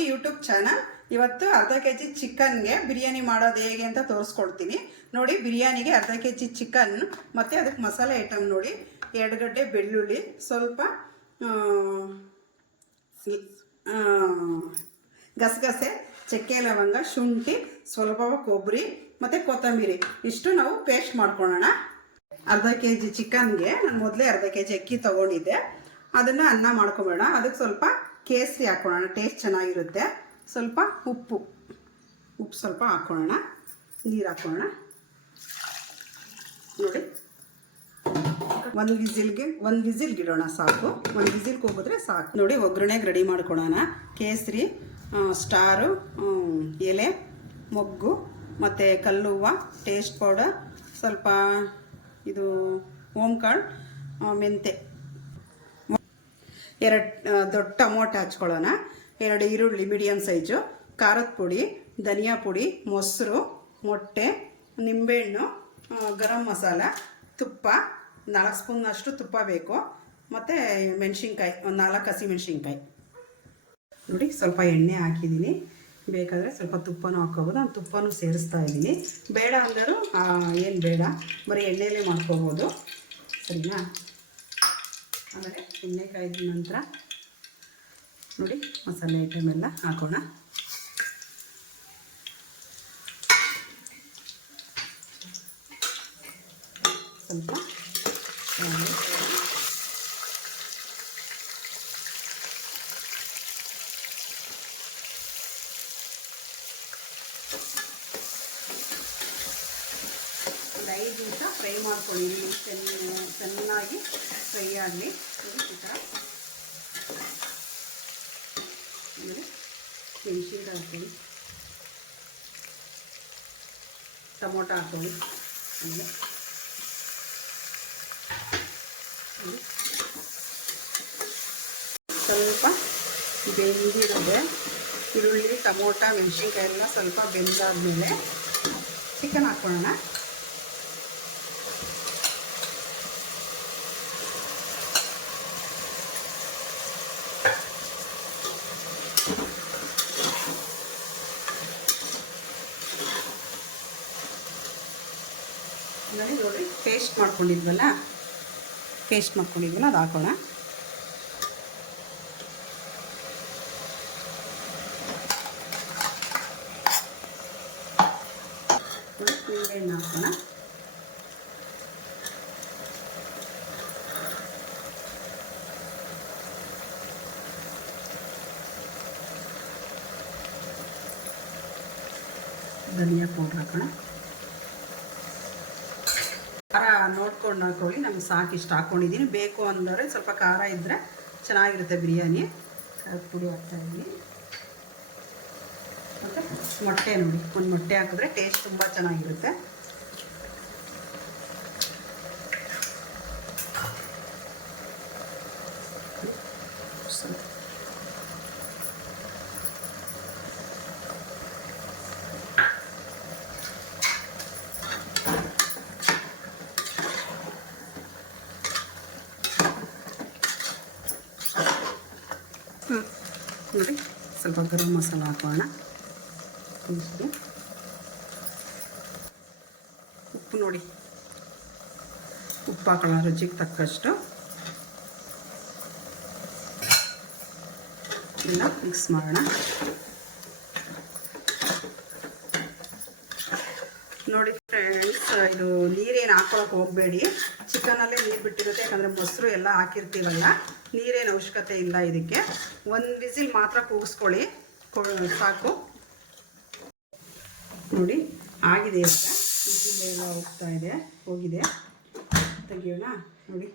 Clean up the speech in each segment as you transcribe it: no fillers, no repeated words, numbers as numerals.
ಆರತಿ YouTube channel. ಇವತ್ತು ಅರ್ಧ KG ಚಿಕನ್ಗೆ biryani ಮಾಡೋದು ಹೇಗೆ ಅಂತ ತೋರಿಸ್ಕೊಡ್ತೀನಿ ನೋಡಿ. ಬಿರಿಯಾನಿಗೆ ಅರ್ಧ ಕೆಜಿ ಚಿಕನ್ ಮತ್ತು ಅದಕ್ಕೆ ಮಸಾಲೆ ಐಟಮ್ ನೋಡಿ. 2 ಗಡ್ಡೆ ಬೆಳ್ಳುಳ್ಳಿ, ಸ್ವಲ್ಪ ಗಸಗಸೆ, ಚಕ್ಕೆ ಲವಂಗ, ಶುಂಠಿ, ಸ್ವಲ್ಪ ಕೊಬ್ಬರಿ ಮತ್ತು ಕೊತ್ತಂಬರಿ ಇಷ್ಟು ನಾವು ಪೇಸ್ಟ್ ಮಾಡ್ಕೊಳ್ಳೋಣ. ಅರ್ಧ ಕೆಜಿ ಚಿಕನ್ಗೆ ನಾನು ಮೊದಲೇ ಅರ್ಧ ಕೆಜಿ ಅಕ್ಕಿ ತೊಗೊಂಡಿದ್ದೆ. ಅದನ್ನು ಅನ್ನ ಮಾಡ್ಕೊಬೇಡ. ಅದಕ್ಕೆ ಸ್ವಲ್ಪ ಕೇಸರಿ ಹಾಕ್ಕೊಳ್ಳೋಣ, ಟೇಸ್ಟ್ ಚೆನ್ನಾಗಿರುತ್ತೆ. ಸ್ವಲ್ಪ ಉಪ್ಪು ಸ್ವಲ್ಪ ಹಾಕ್ಕೊಳ್ಳೋಣ. ನೀರು ಹಾಕ್ಕೊಳ್ಳೋಣ ನೋಡಿ. ಒಂದು ವಿಸಿಲ್ಗೆ ಇಡೋಣ ಸಾಕು. ಒಂದು ವಿಸಿಲ್ಗೆ ಹೋಗಿದ್ರೆ ಸಾಕು ನೋಡಿ. ಒಗ್ಗರಣೆಗೆ ರೆಡಿ ಮಾಡ್ಕೊಳ್ಳೋಣ. ಕೇಸರಿ, ಸ್ಟಾರು, ಎಲೆ, ಮೊಗ್ಗು ಮತ್ತು ಕಲ್ಲು ಹೂವು, ಟೇಸ್ಟ್ ಪೌಡರ್, ಸ್ವಲ್ಪ ಇದು ಓಂಕಾಳು, ಮೆಂತೆ, 2 ದೊಡ್ಡ ಟೊಮೊಟೊ ಹಚ್ಕೊಳ್ಳೋಣ. 2 ಈರುಳ್ಳಿ ಮೀಡಿಯಮ್ ಸೈಜು, ಖಾರದ ಪುಡಿ, ಧನಿಯಾ ಪುಡಿ, ಮೊಸರು, ಮೊಟ್ಟೆ, ನಿಂಬೆಹಣ್ಣು, ಗರಂ ಮಸಾಲ, ತುಪ್ಪ 4 ಸ್ಪೂನ್ನಷ್ಟು ತುಪ್ಪ ಬೇಕು. ಮತ್ತು ಮೆಣಸಿನ್ಕಾಯಿ ಒಂದು 4 ಹಸಿ ಮೆಣಸಿನ್ಕಾಯಿ ನೋಡಿ. ಸ್ವಲ್ಪ ಎಣ್ಣೆ ಹಾಕಿದ್ದೀನಿ, ಬೇಕಾದರೆ ಸ್ವಲ್ಪ ತುಪ್ಪನೂ ಹಾಕ್ಕೋಬೋದು. ನಾನು ತುಪ್ಪನೂ ಸೇರಿಸ್ತಾ ಇದ್ದೀನಿ. ಬೇಡ ಅಂದರೂ ಏನು ಬೇಡ, ಬರೀ ಎಣ್ಣೆಯಲ್ಲೇ ಮಾಡ್ಕೋಬೋದು, ಸರಿನಾ? ಆಮೇಲೆ ಎಣ್ಣೆ ಕಾಯ್ದ ನಂತರ ನೋಡಿ ಮಸಾಲೆ ಐಟಮ್ ಎಲ್ಲ ಹಾಕೋಣ. ಸ್ವಲ್ಪ ಒಂದು 5 ನಿಮಿಷ ಫ್ರೈ ಮಾಡ್ಕೊಳ್ಳಿ. ಚೆನ್ನಾಗಿ ಫ್ರೈ ಆಗಲಿ. ಈ ಥರ ಆಮೇಲೆ ಮೆಣಸಿನ್ಕಾಯಿ ಹಾಕ್ಕೊಳ್ಳಿ, ಟೊಮೊಟೊ ಹಾಕ್ಕೊಳ್ಳಿ. ಆಮೇಲೆ ಸ್ವಲ್ಪ ಬೆಂದಿರೋದೆ ಈರುಳ್ಳಿ, ಟೊಮೊಟೊ, ಮೆಣಸಿನ್ಕಾಯಿ ಎಲ್ಲ ಸ್ವಲ್ಪ ಬೆಂದಾದ್ಮೇಲೆ ಚಿಕನ್ ಹಾಕ್ಕೊಳ್ಳೋಣ. ನೋಡಿ ಪೇಸ್ಟ್ ಮಾಡ್ಕೊಂಡಿದ್ವಲ್ಲ ಅದು ಹಾಕೋಣ. ನಿಂಬೆಹಣ್ಣು ಹಾಕೋಣ. ಧನಿಯಾ ಪೌಡ್ರ್ ಹಾಕೋಣ. ಖಾರ ನೋಡ್ಕೊಂಡು ಹಾಕೊಳ್ಳಿ, ನಮ್ಗೆ ಸಾಕು ಇಷ್ಟು ಹಾಕ್ಕೊಂಡಿದ್ದೀನಿ. ಬೇಕು ಅಂದರೆ ಸ್ವಲ್ಪ ಖಾರ ಇದ್ದರೆ ಚೆನ್ನಾಗಿರುತ್ತೆ ಬಿರಿಯಾನಿ. ಖಾರದ ಪುಡಿ ಹಾಕ್ತಾಯಿದ್ದೀನಿ. ಮತ್ತು ಮೊಟ್ಟೆ ನೋಡಿ, ಒಂದು ಮೊಟ್ಟೆ ಹಾಕಿದ್ರೆ ಟೇಸ್ಟ್ ತುಂಬ ಚೆನ್ನಾಗಿರುತ್ತೆ. ನೋಡಿ ಸ್ವಲ್ಪ ಗರಂ ಮಸಾಲ ಹಾಕೋಣ. ಉಪ್ಪು ನೋಡಿ, ಉಪ್ಪು ಹಾಕೋಣ ರುಚಿಗೆ ತಕ್ಕಷ್ಟು. ಎಲ್ಲ ಮಿಕ್ಸ್ ಮಾಡೋಣ. ನೋಡಿ ಫ್ರೆಂಡ್ಸ್, ಇದು ನೀರೇನು ಹಾಕೊಳ್ಳೋಕೆ ಹೋಗಬೇಡಿ. ಚಿಕನಲ್ಲೇ ನೀರು ಬಿಟ್ಟಿರುತ್ತೆ, ಯಾಕಂದರೆ ಮೊಸರು ಎಲ್ಲ ಹಾಕಿರ್ತೀವಲ್ಲ. ನೀರೇನು ಅವಶ್ಯಕತೆ ಇಲ್ಲ ಇದಕ್ಕೆ. 1 ವಿಸಿಲ್ ಮಾತ್ರ ಕೂಗಿಸ್ಕೊಳ್ಳಿ ಸಾಕು. ನೋಡಿ ಆಗಿದೆ ಅಂತ, ವಿಸಿಲ್ ಎಲ್ಲ ಹೋಗಿದೆ. ತೆಗಿಯೋಣ ನೋಡಿ.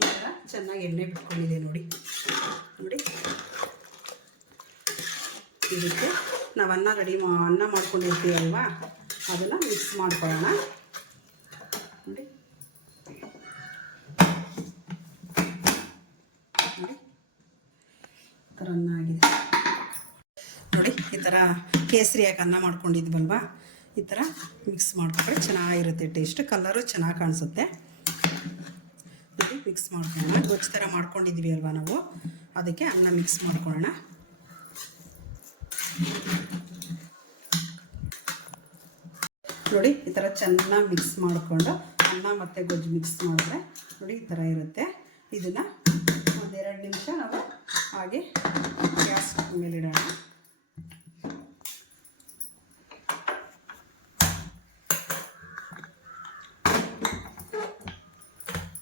ಈ ಥರ ಚೆನ್ನಾಗಿ ಎಣ್ಣೆ ಬಿಟ್ಕೊಂಡಿದೆ ನೋಡಿ. ಇದಕ್ಕೆ ನಾವು ಅನ್ನ ಮಾಡ್ಕೊಂಡಿರ್ತೀವಲ್ವ, ಅದನ್ನು ಮಿಕ್ಸ್ ಮಾಡ್ಕೊಳ್ಳೋಣ ನೋಡಿ. ಈ ಥರ ಅನ್ನ ಆಗಿದೆ ನೋಡಿ. ಈ ಥರ ಕೇಸರಿಯಾಗಿ ಅನ್ನ ಮಾಡ್ಕೊಂಡಿದ್ವಲ್ವ, ಈ ಥರ ಮಿಕ್ಸ್ ಮಾಡ್ಕೊಂಡ್ರೆ ಚೆನ್ನಾಗಿರುತ್ತೆ. ಟೇಸ್ಟ್, ಕಲರು ಚೆನ್ನಾಗಿ ಕಾಣಿಸುತ್ತೆ ನೋಡಿ. ಮಿಕ್ಸ್ ಮಾಡ್ಕೊಳ್ಳೋಣ. ಗೊಜ್ಜು ಥರ ಮಾಡ್ಕೊಂಡಿದ್ವಿ ಅಲ್ವಾ ನಾವು, ಅದಕ್ಕೆ ಅನ್ನ ಮಿಕ್ಸ್ ಮಾಡ್ಕೊಳ್ಳೋಣ. ನೋಡಿ ಈ ಥರ ಚೆನ್ನಾಗಿ ಮಿಕ್ಸ್ ಮಾಡಿಕೊಂಡು ಅನ್ನ ಮತ್ತು ಗೊಜ್ಜು ಮಿಕ್ಸ್ ಮಾಡಿದ್ರೆ ನೋಡಿ ಈ ಥರ ಇರುತ್ತೆ. ಇದನ್ನು ಒಂದೆರಡು ನಿಮಿಷ ನಾವು ಹಾಗೆ ಗ್ಯಾಸ್ ಮೇಲಿಡೋಣ.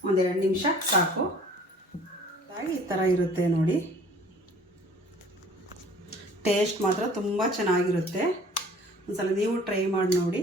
ಒಂದೆರಡು ನಿಮಿಷ ಸಾಕು. ಈ ಥರ ಇರುತ್ತೆ ನೋಡಿ. ಟೇಸ್ಟ್ ಮಾತ್ರ ತುಂಬ ಚೆನ್ನಾಗಿರುತ್ತೆ. ಒಂದ್ಸಲ ನೀವು ಟ್ರೈ ಮಾಡಿ ನೋಡಿ.